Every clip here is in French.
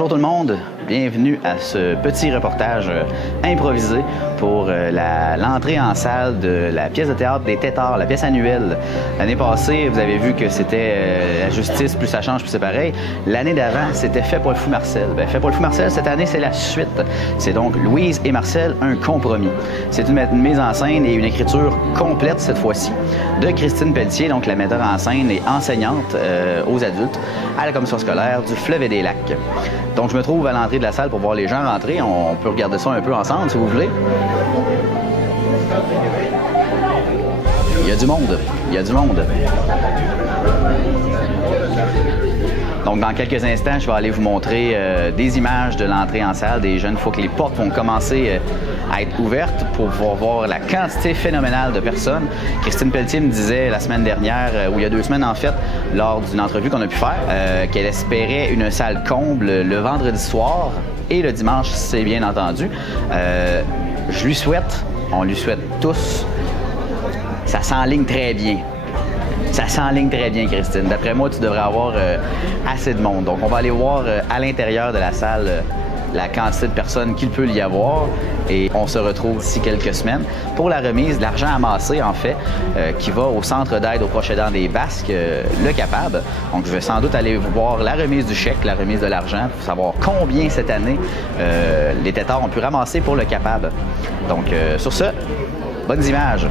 Bonjour tout le monde, bienvenue à ce petit reportage improvisé pour l'entrée en salle de la pièce de théâtre des Têtards, la pièce annuelle. L'année passée, vous avez vu que c'était la justice, plus ça change, plus c'est pareil. L'année d'avant, c'était Fait pour le fou Marcel. Bien, Fait pour le fou Marcel, cette année, c'est la suite. C'est donc Louise et Marcel, un compromis. C'est une mise en scène et une écriture complète cette fois-ci de Christine Pelletier, donc la metteur en scène et enseignante aux adultes à la commission scolaire du Fleuve et des Lacs. Donc, je me trouve à l'entrée de la salle pour voir les gens rentrer. On peut regarder ça un peu ensemble, si vous voulez. Il y a du monde. Il y a du monde. Donc, dans quelques instants, je vais aller vous montrer des images de l'entrée en salle des jeunes. Il faut que les portes vont commencer à être ouvertes pour pouvoir voir la quantité phénoménale de personnes. Christine Pelletier me disait la semaine dernière, ou il y a 2 semaines en fait, lors d'une entrevue qu'on a pu faire, qu'elle espérait une salle comble le vendredi soir et le dimanche, c'est bien entendu. Je lui souhaite, on lui souhaite tous, ça s'enligne très bien. Ça s'enligne très bien, Christine. D'après moi, tu devrais avoir assez de monde. Donc, on va aller voir à l'intérieur de la salle la quantité de personnes qu'il peut y avoir. Et on se retrouve d'ici quelques semaines pour la remise de l'argent amassé, en fait, qui va au Centre d'aide aux proches aidants des Basques, le Capab. Donc, je vais sans doute aller voir la remise du chèque, la remise de l'argent, pour savoir combien cette année les Têtards ont pu ramasser pour le Capab. Donc, sur ce, bonnes images.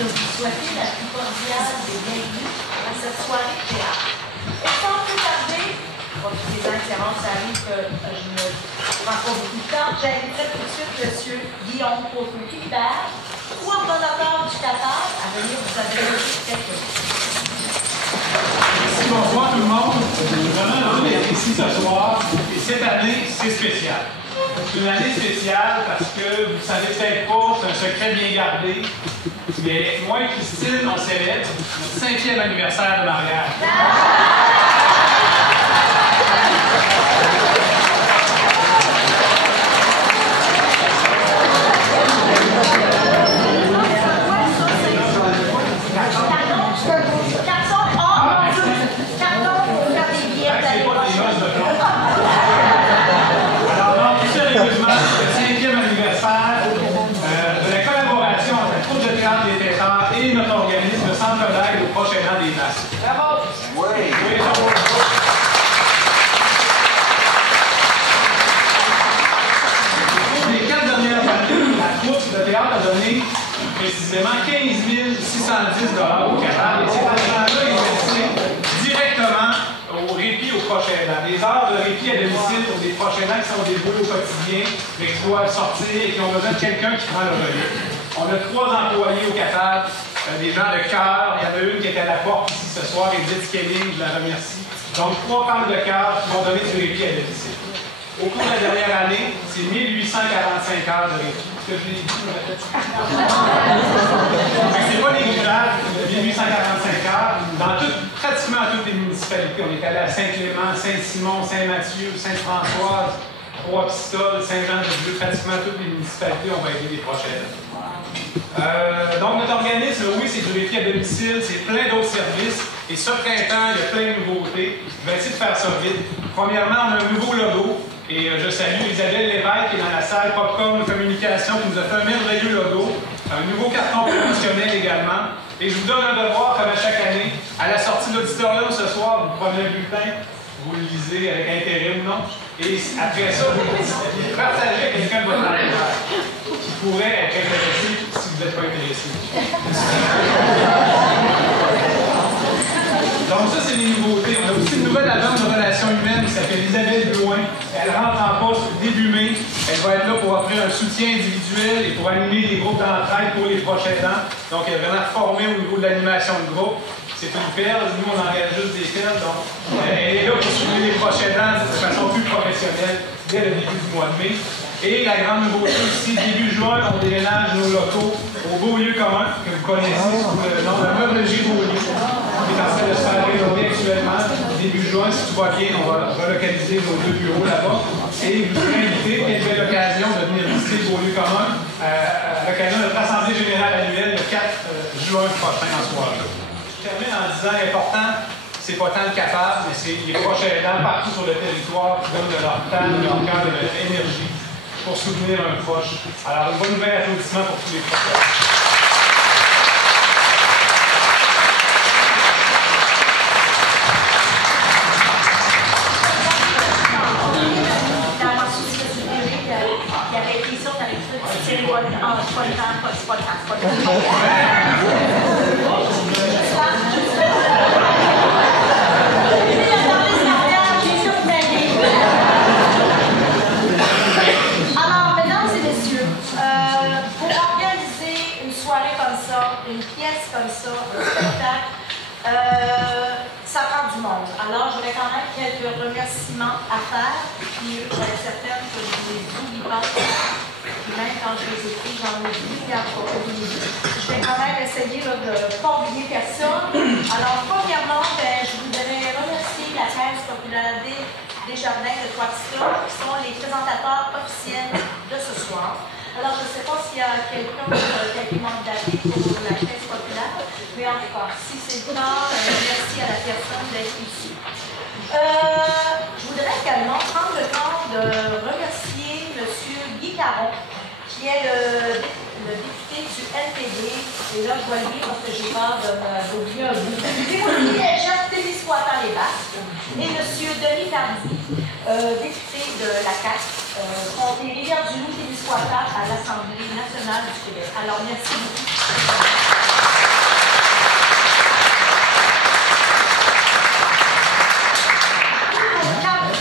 De vous souhaiter la plus cordiale des bienvenus à cette soirée de théâtre. Et sans plus tarder, profitez-en que ça arrive que je ne prends pas beaucoup de temps, j'inviterai tout de suite M. Guillaume Côté-Philibert, coordonnateur du Qatar, à venir vous adresser quelques mots. Merci, bonsoir tout le monde. Je suis vraiment heureux d'être ici ce soir. Et cette année, c'est spécial. C'est une année spéciale parce que vous ne savez peut-être pas, c'est un secret bien gardé. Mais moi et Christine, on célèbre notre 5e anniversaire de mariage. Et notre organisme, le Centre d'aide aux proches aidants des Basques. Bravo! Oui! Oui, bravo! Les 4 dernières années, la troupe de théâtre a donné précisément 15 610 $ au Qatar. Et cet argent-là est versé directement au répit aux proches aidants. Des heures de répit à domicile pour des proches aidants qui sont des boules au quotidien, mais qui doivent sortir et qui ont besoin de quelqu'un qui prend le relais. On a 3 employés au Qatar, des gens de cœur. Il y en a une qui était à la porte ici ce soir, Edith Kelly, je la remercie. Donc 3 femmes de cœur qui vont donner du répit à domicile. Au cours de la dernière année, c'est 1845 heures de répit. que je l'ai dit, c'est pas négligeable, 1845 heures, dans pratiquement toutes les municipalités. On est allé à Saint-Clément, Saint-Simon, Saint-Mathieu, Sainte-Françoise, Trois-Pistoles, Saint-Jean-de-Dieu, pratiquement toutes les municipalités, on va aider les prochaines. Donc, notre organisme, oui, c'est du répi à domicile, c'est plein d'autres services. Et ce printemps, il y a plein de nouveautés. Je vais essayer de faire ça vite. Premièrement, on a un nouveau logo. Et je salue Isabelle Lévesque qui est dans la salle Popcorn Communication qui nous a fait un merveilleux logo. Un nouveau carton promotionnel également. Et je vous donne un devoir, comme à chaque année. À la sortie de l'auditorium ce soir, vous prenez un bulletin, vous le lisez avec intérêt ou non. Et après ça, vous partagez avec quelqu'un de votre entourage qui pourrait être intéressé si vous n'êtes pas intéressé. Donc ça, c'est les nouveautés. On a aussi une nouvelle agente de relations humaines qui s'appelle Isabelle Blouin. Elle rentre en poste début mai. Elle va être là pour offrir un soutien individuel et pour animer des groupes d'entraide pour les prochains ans. Donc elle est vraiment formée au niveau de l'animation de groupe. C'est une perle. Nous, on engage juste des perles. Donc elle est là pour suivre les prochains ans de façon plus professionnelle dès le début du mois de mai. Et la grande nouveauté aussi, début juin, on déménage nos locaux au Beaulieu commun, que vous connaissez sous le nom de Meublerie Beaulieu, qui est en train de se faire rénover actuellement. Début juin, si tout va bien, on va relocaliser nos deux bureaux là-bas. Et vous serez invité, quelle belle occasion de venir visiter le Beaulieu commun à l'occasion de notre Assemblée générale annuelle le 4 juin prochain en soirée. Je termine en disant important. C'est pas tant le capable, mais c'est les proches aidants partout sur le territoire qui donnent de leur temps, de leur cœur, de leur énergie pour soutenir un proche. Alors, un bon nouvel applaudissement pour tous les proches. Une pièce comme ça, un spectacle, ça prend du monde. Alors, j'aurais quand même quelques remerciements à faire, puis je vais être certaine que je ne les oublie pas. Puis même quand je les écris, j'en oublie, je vais quand même essayer là, de ne pas oublier personne. Alors, premièrement, je voudrais remercier la Caisse populaire des Jardins de Trois-Pistoles, qui sont les présentateurs officiels de ce soir. Alors, je ne sais pas s'il y a quelqu'un qui a été mandaté pour la Caisse populaire, mais en tout cas, si c'est le cas, merci à la personne d'être ici. Je voudrais également prendre le temps de remercier M. Guy Caron, qui est le député du NPD, et là, je dois le dire parce que j'ai peur d'oublier un bout. Député Jean Témiscouata-les-Basques, et M. Denis Tardy, député de la CAQ, comté Rivière-du-Loup Témiscouata à l'Assemblée nationale du Québec. Alors, merci beaucoup.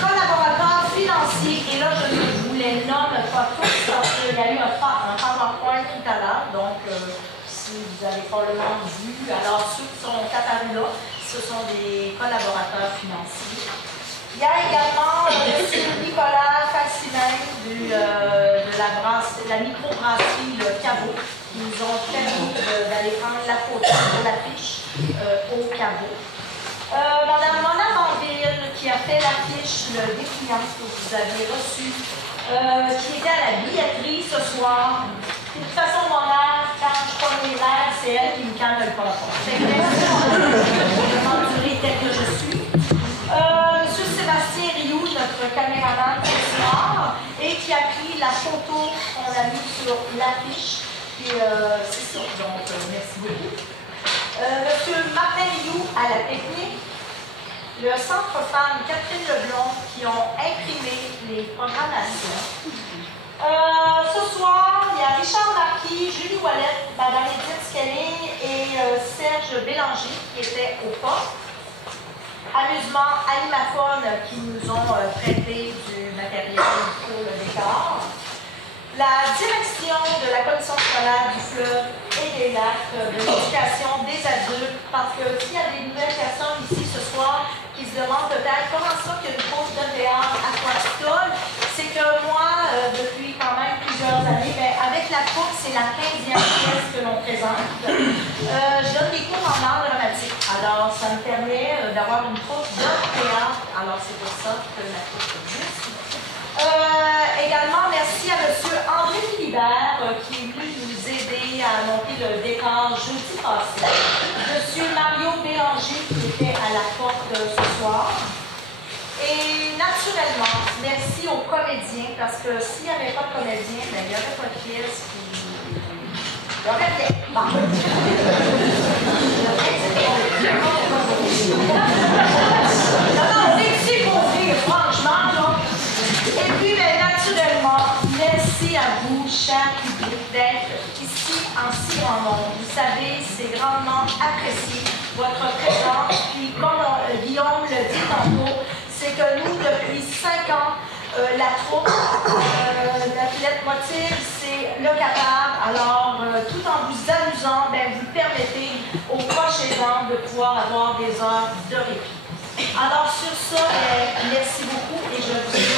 Collaborateurs financiers, et là, je ne vous les nomme pas tous parce qu'il y a eu un PowerPoint tout à l'heure, donc si vous avez probablement vu, alors ceux qui sont apparus là, ce sont des collaborateurs financiers. Il y a également M. Nicolas Fascinain de la microbrasserie Le Caveau qui nous ont permis d'aller prendre la photo de l'affiche au caveau. Madame Mona Banville qui a fait l'affiche de dépliant que vous avez reçue, qui était à la billetterie ce soir. De toute façon, Mona, quand je prends les airs, c'est elle qui me calme le pompon. C'est endurée telle que je suis. Monsieur Sébastien Rioux, notre caméraman ce soir, et qui a pris la photo qu'on a mise sur l'affiche. Puis c'est ça, donc merci beaucoup. Monsieur Martin Rioux à la technique, le Centre Femmes Catherine Leblond qui ont imprimé les programmations. Ce soir, il y a Richard Marquis, Julie Ouellette, Mme Edith Skelling et Serge Bélanger qui étaient au poste. Amusement Animaphone qui nous ont prêté du matériel pour le décor. La direction de la commission scolaire du fleuve et des lacs, de l'éducation des adultes, parce que s'il y a des nouvelles personnes ici ce soir qui se demandent peut-être comment ça qu'il y a une pause de théâtre à Trois-Pistoles, c'est que moi, depuis quand même plusieurs années, avec la la 15e pièce que l'on présente. Je donne des cours en art dramatique. Alors, ça me permet d'avoir une troupe de théâtre. Alors, c'est pour ça que ma troupe existe. Également, merci à M. André Philibert qui est venu nous aider à monter le décor jeudi passé. M. Mario Bélanger qui était à la porte ce soir. Et naturellement, merci aux comédiens parce que s'il n'y avait pas de comédiens, ben, il n'y aurait pas de pièce. Il n'y aurait rien. Bon. Non, on est ici pour rire, franchement, là. Et puis, bien, naturellement, merci à vous, chers publics, d'être ici en si grand nombre. Vous savez, c'est grandement apprécié, votre présence. Puis, comme Guillaume le dit tantôt, c'est que nous, depuis 5 ans, la troupe, notre leitmotiv, c'est le capable. Alors, tout en vous amusant, bien, vous permettez aux prochains ans de pouvoir avoir des heures de répit. Alors, sur ça, merci beaucoup et je vous souhaite